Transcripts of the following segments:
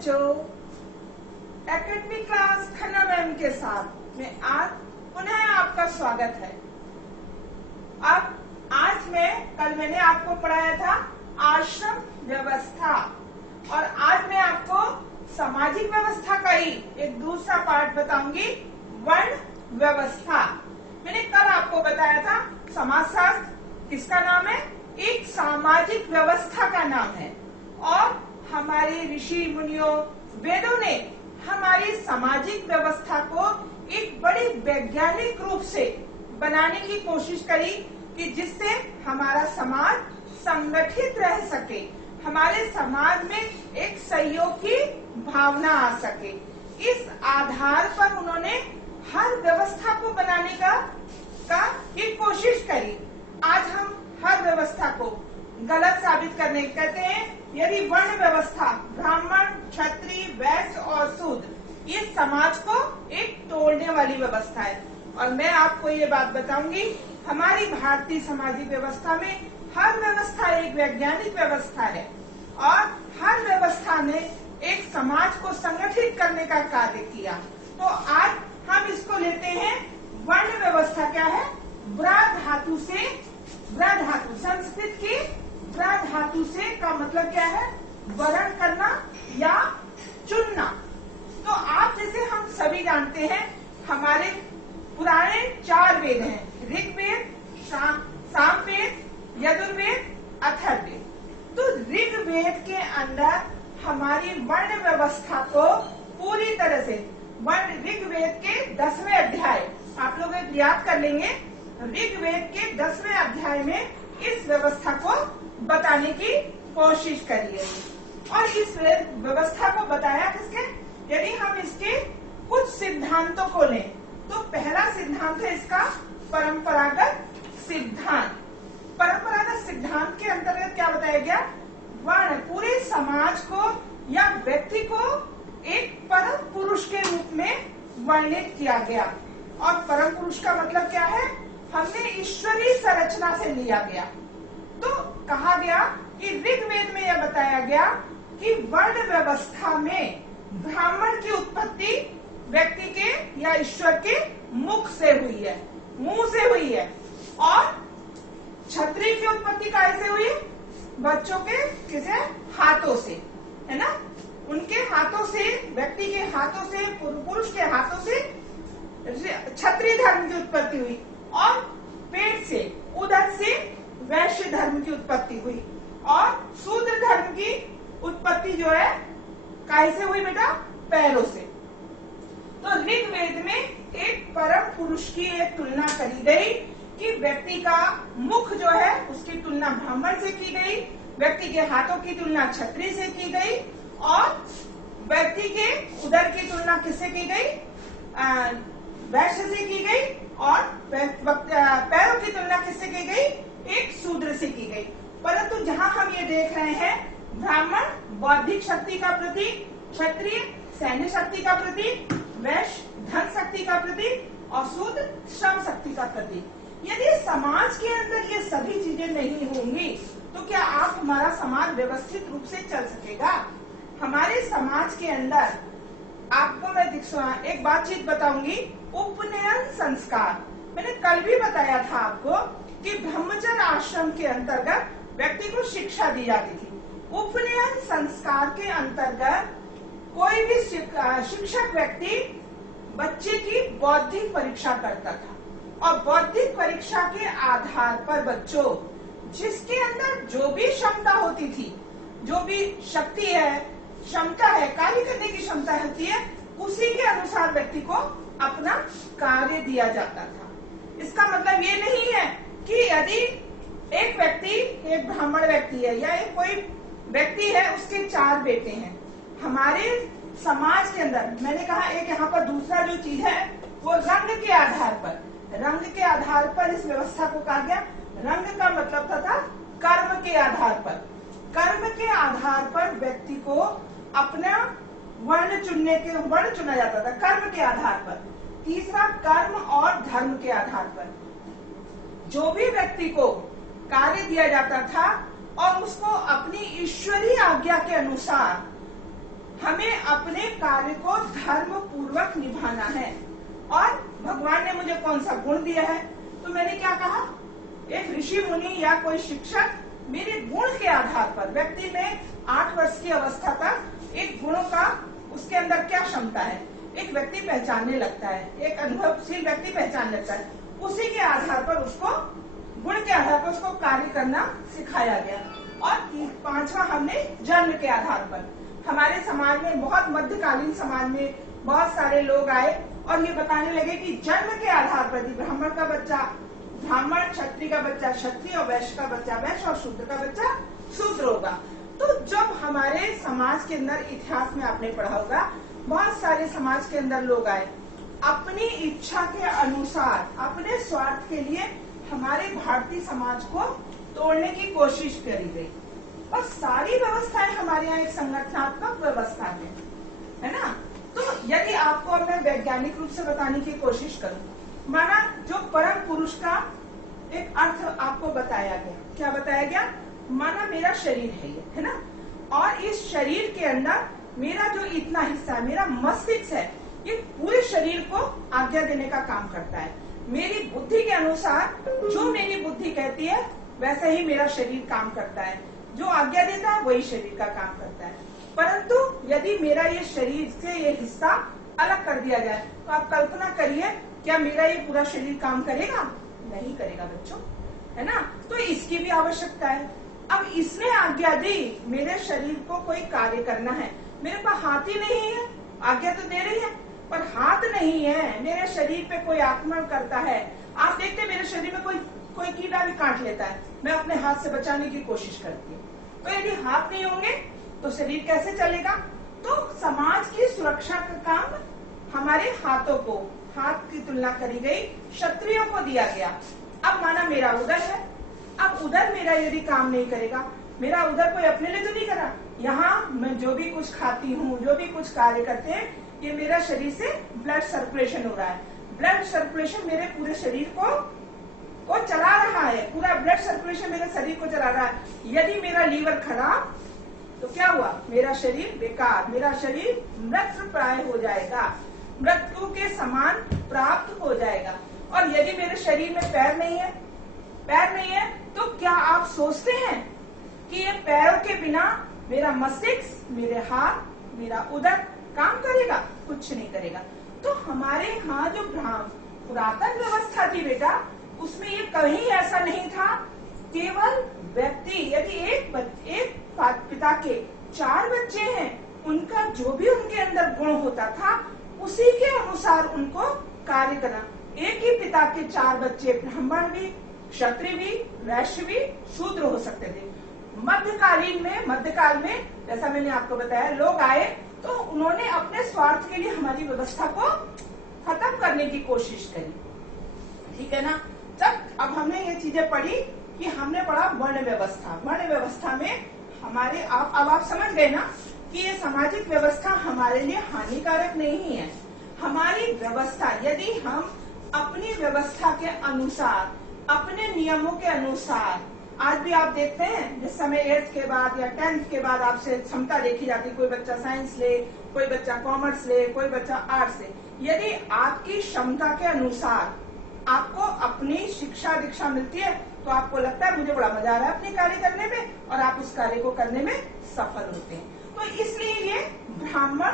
बच्चों, academic class Khanna ma'am के साथ में आज पुनः आपका स्वागत है। अब कल मैंने आपको पढ़ाया था आश्रम व्यवस्था और आज मैं आपको सामाजिक व्यवस्था का ही एक दूसरा पार्ट बताऊंगी, वर्ण व्यवस्था। मैंने कल आपको बताया था समाजशास्त्र किसका नाम है, एक सामाजिक व्यवस्था का नाम है और हमारे ऋषि मुनियों वेदों ने हमारी सामाजिक व्यवस्था को एक बड़ी वैज्ञानिक रूप से बनाने की कोशिश करी कि जिससे हमारा समाज संगठित रह सके, हमारे समाज में एक सहयोग की भावना आ सके। इस आधार पर उन्होंने हर व्यवस्था को बनाने का एक कोशिश करी। आज हम हर व्यवस्था को गलत साबित करने कहते हैं। यदि वर्ण व्यवस्था ब्राह्मण, क्षत्रिय, वैश्य और शूद्र ये समाज को एक तोड़ने वाली व्यवस्था है और मैं आपको ये बात बताऊंगी, हमारी भारतीय सामाजिक व्यवस्था में हर व्यवस्था एक वैज्ञानिक व्यवस्था है और हर व्यवस्था ने एक समाज को संगठित करने का कार्य किया। तो आज हम इसको लेते हैं, वर्ण व्यवस्था क्या है, ब्रा धातु से, ब्रा धातु संस्कृत की ब्रा धातु से का मतलब क्या है, वर्ण करना या चुनना। तो आप जैसे हम सभी जानते हैं हमारे पुराने 4 वेद हैं, ऋग्वेद, सामवेद, यजुर्वेद, अथर्ववेद। तो ऋग्वेद के अंदर हमारी वर्ण व्यवस्था को पूरी तरह से ऋग्वेद के 10वें अध्याय आप लोग याद कर लेंगे। ऋग्वेद के 10वें अध्याय में इस व्यवस्था को बताने की कोशिश करिए और इस व्यवस्था को बताया किसके, यदि हम इसके कुछ सिद्धांतों को लें तो पहला सिद्धांत है इसका परंपरागत सिद्धांत। परंपरागत सिद्धांत के अंतर्गत क्या बताया गया, वर्ण पूरे समाज को या व्यक्ति को एक परम पुरुष के रूप में वर्णित किया गया और परम पुरुष का मतलब क्या है, हमने ईश्वरीय संरचना से लिया गया। तो कहा गया कि ऋग्वेद में यह बताया गया कि वर्ण व्यवस्था में ब्राह्मण की उत्पत्ति व्यक्ति के या ईश्वर के मुख से हुई है, मुंह से हुई है और क्षत्रिय की उत्पत्ति कैसे हुई, बच्चों के किसे हाथों से, है ना, उनके हाथों से, व्यक्ति के हाथों से, पुरुष के हाथों से क्षत्रिय धर्म की उत्पत्ति हुई और पेट से, उदर से वैश्य धर्म की उत्पत्ति हुई और शूद्र धर्म की उत्पत्ति जो है कैसे हुई बेटा, पैरों से। तो ऋग्वेद में एक परम पुरुष की एक तुलना करी गई कि व्यक्ति का मुख जो है उसकी तुलना ब्राह्मण से की गई, व्यक्ति के हाथों की तुलना क्षत्रिय से की गई और व्यक्ति के उदर की तुलना किससे की गई, वैश्य से की गई और पैरों की तुलना किससे की गई, एक शूद्र से की गई। परंतु जहाँ हम ये देख रहे हैं, ब्राह्मण बौद्धिक शक्ति का प्रतीक, क्षत्रिय सैन्य शक्ति का प्रतीक, वैश्य धन शक्ति का प्रतीक और शूद्र श्रम शक्ति का प्रतीक। यदि समाज के अंदर ये सभी चीजें नहीं होंगी तो क्या आप हमारा समाज व्यवस्थित रूप से चल सकेगा। हमारे समाज के अंदर आपको मैं एक बातचीत बताऊंगी, उपनयन संस्कार। मैंने कल भी बताया था आपको कि ब्रह्मचर्य आश्रम के अंतर्गत व्यक्ति को शिक्षा दी जाती थी। उपनयन संस्कार के अंतर्गत कोई भी शिक्षक व्यक्ति बच्चे की बौद्धिक परीक्षा करता था और बौद्धिक परीक्षा के आधार पर बच्चों जिसके अंदर जो भी क्षमता होती थी, जो भी शक्ति है, क्षमता है, कार्य करने की क्षमता होती है, उसी के अनुसार व्यक्ति को अपना कार्य दिया जाता था। इसका मतलब ये नहीं है कि यदि एक व्यक्ति, एक ब्राह्मण व्यक्ति है या एक कोई व्यक्ति है, उसके 4 बेटे हैं, हमारे समाज के अंदर मैंने कहा एक यहाँ पर दूसरा जो चीज है वो रंग के आधार पर, रंग के आधार पर इस व्यवस्था को कहा गया। रंग का मतलब था कर्म के आधार पर, कर्म के आधार पर व्यक्ति को अपना वर्ण चुना जाता था, कर्म के आधार पर। तीसरा कर्म और धर्म के आधार पर जो भी व्यक्ति को कार्य दिया जाता था और उसको अपनी ईश्वरीय आज्ञा के अनुसार हमें अपने कार्य को धर्म पूर्वक निभाना है। और भगवान ने मुझे कौन सा गुण दिया है, तो मैंने क्या कहा, एक ऋषि मुनि या कोई शिक्षक मेरे गुण के आधार पर, व्यक्ति में 8 वर्ष की अवस्था तक एक गुणों का उसके अंदर क्या क्षमता है, एक व्यक्ति पहचानने लगता है, एक अनुभवशील व्यक्ति पहचान लेता है, उसी के आधार पर उसको, गुण के आधार पर उसको कार्य करना सिखाया गया। और 5वां हमने जन्म के आधार पर, हमारे समाज में, बहुत मध्यकालीन समाज में बहुत सारे लोग आए और ये बताने लगे कि जन्म के आधार पर ब्राह्मण का बच्चा ब्राह्मण, क्षत्रिय का बच्चा क्षत्रिय, और वैश्य का बच्चा वैश्य, और शूद्र का बच्चा शूद्र होगा। तो जब हमारे समाज के अंदर, इतिहास में आपने पढ़ा होगा, बहुत सारे समाज के अंदर लोग आए, अपनी इच्छा के अनुसार, अपने स्वार्थ के लिए हमारे भारतीय समाज को तोड़ने की कोशिश करी गई। और सारी व्यवस्थाएं हमारे यहाँ एक संगठनात्मक व्यवस्था है ना। तो यदि आपको अब मैं वैज्ञानिक रूप से बताने की कोशिश करूं, माना जो परम पुरुष का एक अर्थ आपको बताया गया, क्या बताया गया, माना मेरा शरीर है ये, है ना, और इस शरीर के अंदर मेरा जो इतना हिस्सा है, मेरा मस्तिष्क है, ये पूरे शरीर को आज्ञा देने का काम करता है। मेरी बुद्धि के अनुसार, जो मेरी बुद्धि कहती है वैसे ही मेरा शरीर काम करता है, जो आज्ञा देता है वही शरीर का काम करता है। परंतु यदि मेरा ये शरीर से ये हिस्सा अलग कर दिया जाए, तो आप कल्पना करिए, क्या मेरा ये पूरा शरीर काम करेगा? नहीं करेगा बच्चों, है ना। तो इसकी भी आवश्यकता है। अब इसने आज्ञा दी, मेरे शरीर को कोई कार्य करना है, मेरे पास हाथ ही नहीं है, आज्ञा तो दे रही है पर हाथ नहीं है, मेरे शरीर पे कोई आक्रमण करता है। आप देखते हैं मेरे शरीर में कोई कीड़ा भी काट लेता है, मैं अपने हाथ से बचाने की कोशिश करती हूँ। तो यदि हाथ नहीं होंगे तो शरीर कैसे चलेगा? तो समाज की सुरक्षा का काम हमारे हाथों को, हाथ की तुलना करी गई, क्षत्रियों को दिया गया। अब माना मेरा उदर है, अब उदर मेरा यदि काम नहीं करेगा, मेरा उदर कोई अपने लिए तो नहीं करा, यहाँ मैं जो भी कुछ खाती हूँ, जो भी कुछ कार्य करते हैं, ये मेरा शरीर से ब्लड सर्कुलेशन हो रहा है, ब्लड सर्कुलेशन मेरे पूरे शरीर को चला रहा है, पूरा ब्लड सर्कुलेशन मेरे शरीर को चला रहा है। यदि मेरा लीवर खराब तो क्या हुआ, मेरा शरीर बेकार, मेरा शरीर मृत्यु प्राय हो जाएगा, मृत्यु के समान प्राप्त हो जाएगा। और यदि मेरे शरीर में पैर नहीं है, तो क्या आप सोचते हैं कि ये पैरों के बिना मेरा मस्तिष्क, मेरे हाथ, मेरा उदर काम करेगा? कुछ नहीं करेगा। तो हमारे यहाँ जो पुरातन व्यवस्था थी बेटा, उसमें ये कहीं ऐसा नहीं था, केवल व्यक्ति, यदि एक पिता के 4 बच्चे हैं, उनका जो भी उनके अंदर गुण होता था, उसी के अनुसार उनको कार्य करना। एक ही पिता के 4 बच्चे, ब्राह्मण भी, क्षत्रिय भी, वैश्य भी, शूद्र हो सकते थे। मध्यकाल में जैसा मैंने आपको बताया, लोग आए तो उन्होंने अपने स्वार्थ के लिए हमारी व्यवस्था को खत्म करने की कोशिश करी, ठीक है ना। अब हमने ये चीजें पढ़ी कि हमने पढ़ा वर्ण व्यवस्था में हमारे, अब आप समझ गए ना कि ये सामाजिक व्यवस्था हमारे लिए हानिकारक नहीं है। हमारी व्यवस्था, यदि हम अपनी व्यवस्था के अनुसार, अपने नियमों के अनुसार, आज भी आप देखते हैं जिस समय 8th के बाद या 10th के बाद आपसे क्षमता देखी जाती, कोई बच्चा साइंस ले, कोई बच्चा कॉमर्स ले, कोई बच्चा आर्ट्स ले, यदि आपकी क्षमता के अनुसार आपको अपनी शिक्षा दीक्षा मिलती है तो आपको लगता है मुझे बड़ा मजा आ रहा है अपने कार्य करने में, और आप उस कार्य को करने में सफल होते हैं। तो इसलिए ये ब्राह्मण,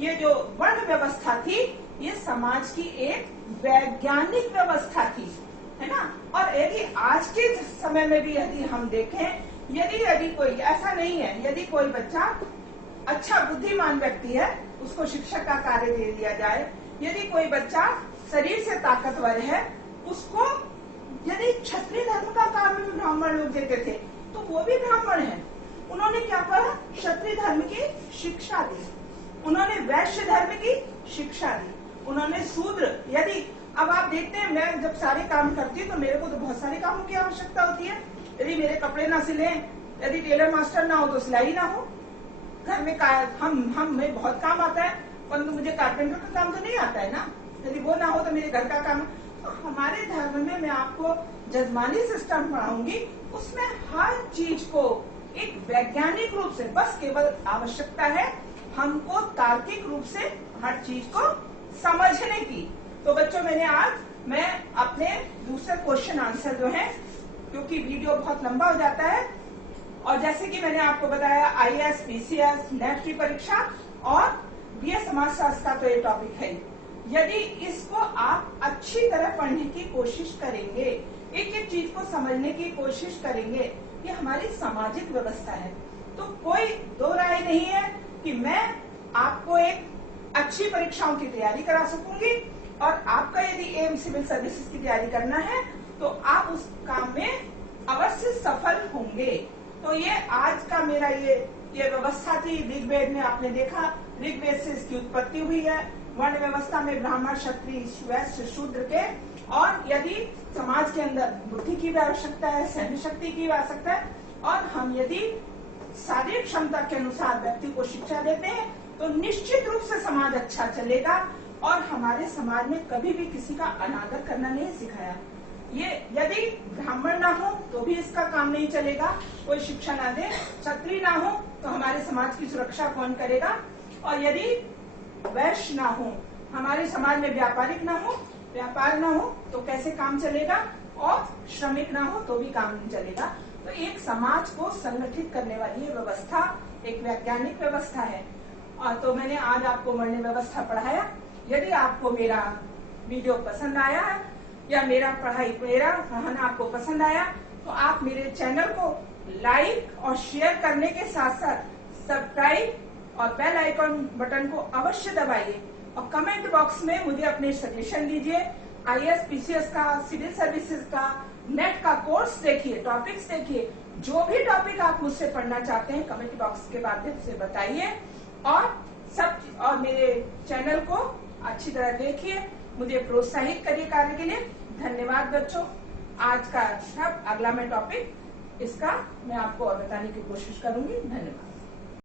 ये जो वर्ण व्यवस्था थी, ये समाज की एक वैज्ञानिक व्यवस्था थी, है ना। और यदि आज के समय में भी यदि हम देखें, यदि कोई ऐसा नहीं है, यदि कोई बच्चा अच्छा बुद्धिमान व्यक्ति है, उसको शिक्षक का कार्य दे दिया जाए, यदि कोई बच्चा शरीर से ताकतवर है, उसको यदि क्षत्रिय धर्म का कार्य भी ब्राह्मण लोग देते थे, तो वो भी ब्राह्मण है। उन्होंने क्या करा, क्षत्रिय धर्म की शिक्षा दी, उन्होंने वैश्य धर्म की शिक्षा दी, उन्होंने शूद्र, यदि अब आप देखते हैं, मैं जब सारे काम करती हूँ तो मेरे को तो बहुत सारे कामों की आवश्यकता होती है। यदि मेरे कपड़े ना सिले, यदि टेलर मास्टर ना हो तो सिलाई ना हो, घर में हमें बहुत काम आता है, परंतु मुझे कारपेंटर का काम तो नहीं आता है ना, यदि वो ना हो तो मेरे घर का काम। तो हमारे धर्म में मैं आपको जजमानी सिस्टम पढ़ाऊंगी, उसमें हर चीज को एक वैज्ञानिक रूप से, बस केवल आवश्यकता है हमको तार्किक रूप से हर चीज को समझने की। तो बच्चों मैं अपने दूसरे क्वेश्चन आंसर जो है, क्योंकि वीडियो बहुत लंबा हो जाता है, और जैसे कि मैंने आपको बताया IAS, PCS, नेट की परीक्षा और BA समाजशास्त्र का तो ये टॉपिक है। यदि इसको आप अच्छी तरह पढ़ने की कोशिश करेंगे, एक एक चीज को समझने की कोशिश करेंगे, ये हमारी सामाजिक व्यवस्था है, तो कोई दो राय नहीं है कि मैं आपको एक अच्छी परीक्षाओं की तैयारी करा सकूंगी, और आपका यदि एम सिविल सर्विसेज की तैयारी करना है तो आप उस काम में अवश्य सफल होंगे। तो ये आज का मेरा ये व्यवस्था थी। ऋग्वेद में आपने देखा, ऋग्वेद से इसकी उत्पत्ति हुई है। वर्ण व्यवस्था में ब्राह्मण, क्षत्रिय, वैश्य, शूद्र के, और यदि समाज के अंदर बुद्धि की भी आवश्यकता है, सहन शक्ति की भी आवश्यकता है, और हम यदि शारीरिक क्षमता के अनुसार व्यक्ति को शिक्षा देते हैं तो निश्चित रूप से समाज अच्छा चलेगा। और हमारे समाज में कभी भी किसी का अनादर करना नहीं सिखाया। ये यदि ब्राह्मण ना हो तो भी इसका काम नहीं चलेगा, कोई शिक्षा ना दे, क्षत्रिय ना हो तो हमारे समाज की सुरक्षा कौन करेगा, और यदि वैश्य ना हो, हमारे समाज में व्यापारिक ना हो, व्यापार ना हो तो कैसे काम चलेगा, और श्रमिक ना हो तो भी काम नहीं चलेगा। तो एक समाज को संगठित करने वाली ये व्यवस्था एक वैज्ञानिक व्यवस्था है। और तो मैंने आज आपको वर्ण व्यवस्था पढ़ाया। यदि आपको मेरा वीडियो पसंद आया है या मेरा पढ़ाना आपको पसंद आया तो आप मेरे चैनल को लाइक और शेयर करने के साथ साथ सब्सक्राइब और बेल आइकन बटन को अवश्य दबाइए, और कमेंट बॉक्स में मुझे अपने सजेशन दीजिए। IAS, PCS का, सिविल सर्विसेज का, नेट का कोर्स देखिए, टॉपिक्स देखिए, जो भी टॉपिक आप मुझसे पढ़ना चाहते हैं कमेंट बॉक्स के माध्यम से बताइए, और मेरे चैनल को अच्छी तरह देखिए, मुझे प्रोत्साहित करिए कार्य के लिए। धन्यवाद बच्चों। आज का अगला मैं टॉपिक इसका मैं आपको और बताने की कोशिश करूंगी। धन्यवाद।